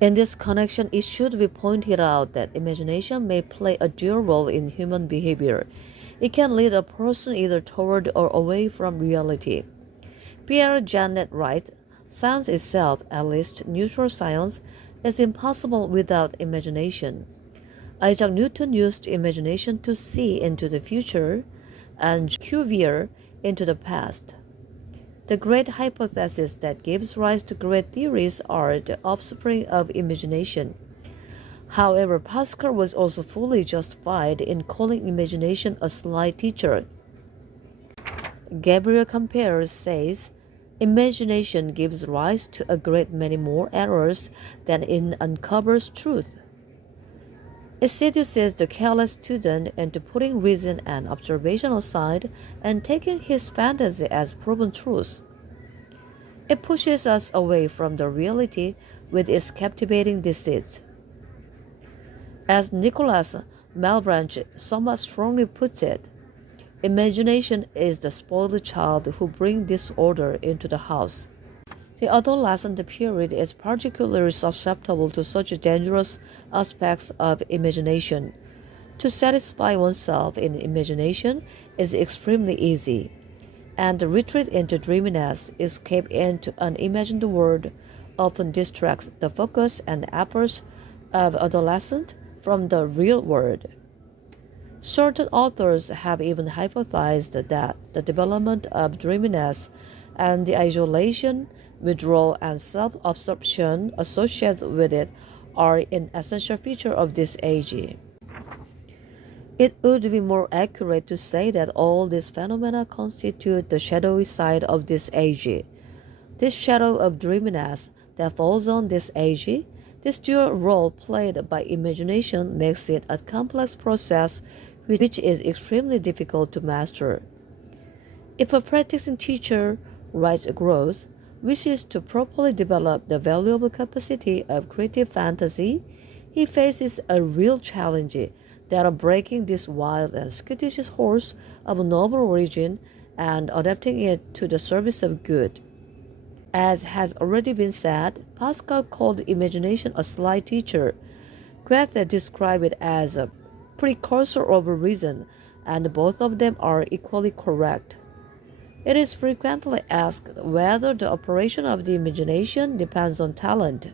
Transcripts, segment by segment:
In this connection, it should be pointed out that imagination may play a dual role in human behavior. It can lead a person either toward or away from reality. Pierre Janet writes, "Science itself, at least neutral science, is impossible without imagination." Isaac Newton used imagination to see into the future, and Cuvier into the past. The great hypotheses that gives rise to great theories are the offspring of imagination. However, Pascal was also fully justified in calling imagination a sly teacher. Gabriel Campers says, "Imagination gives rise to a great many more errors than it uncovers truth." It seduces the careless student into putting reason and observation aside and taking his fantasy as proven truth. It pushes us away from the reality with its captivating deceits. As Nicholas Malebranche somewhat strongly puts it, imagination is the spoiled child who brings disorder into the house. The adolescent period is particularly susceptible to such dangerous aspects of imagination. To satisfy oneself in imagination is extremely easy, and the retreat into dreaminess, escape into an imagined world, often distracts the focus and efforts of adolescents from the real world. Certain authors have even hypothesized that the development of dreaminess and the isolation, withdrawal, and self-absorption associated with it are an essential feature of this age. It would be more accurate to say that all these phenomena constitute the shadowy side of this age. This shadow of dreaminess that falls on this age, this dual role played by imagination, makes it a complex process which is extremely difficult to master. If a practicing teacher, writes Gross, wishes to properly develop the valuable capacity of creative fantasy, he faces a real challenge that of breaking this wild and skittish horse of noble origin and adapting it to the service of good. As has already been said, Pascal called imagination a sly teacher. Goethe described it as a precursor of reason, and both of them are equally correct. It is frequently asked whether the operation of the imagination depends on talent.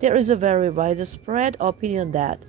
There is a very widespread opinion that